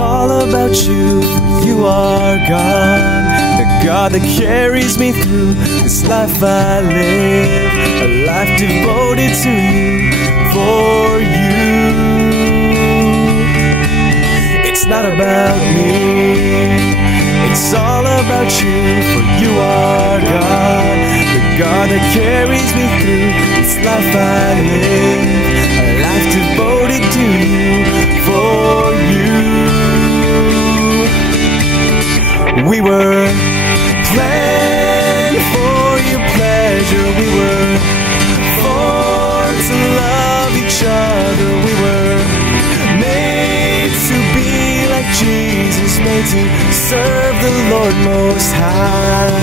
all about you, for you are God, the God that carries me through this life I live, a life devoted to you, for you. It's not about me, it's all about you, for you are God, the God that carries me through this life I live, a life devoted to you, for you. We were planned for your pleasure, we were formed to love each other, we were made to be like Jesus, made to serve the Lord Most High,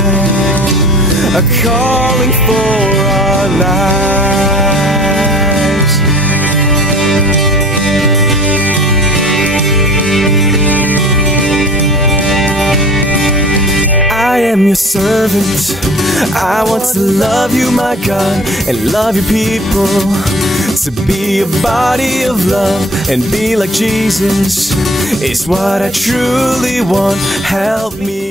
a calling for our lives. I am your servant, I want to love you, my God, and love your people, to be a body of love and be like Jesus is what I truly want. Help me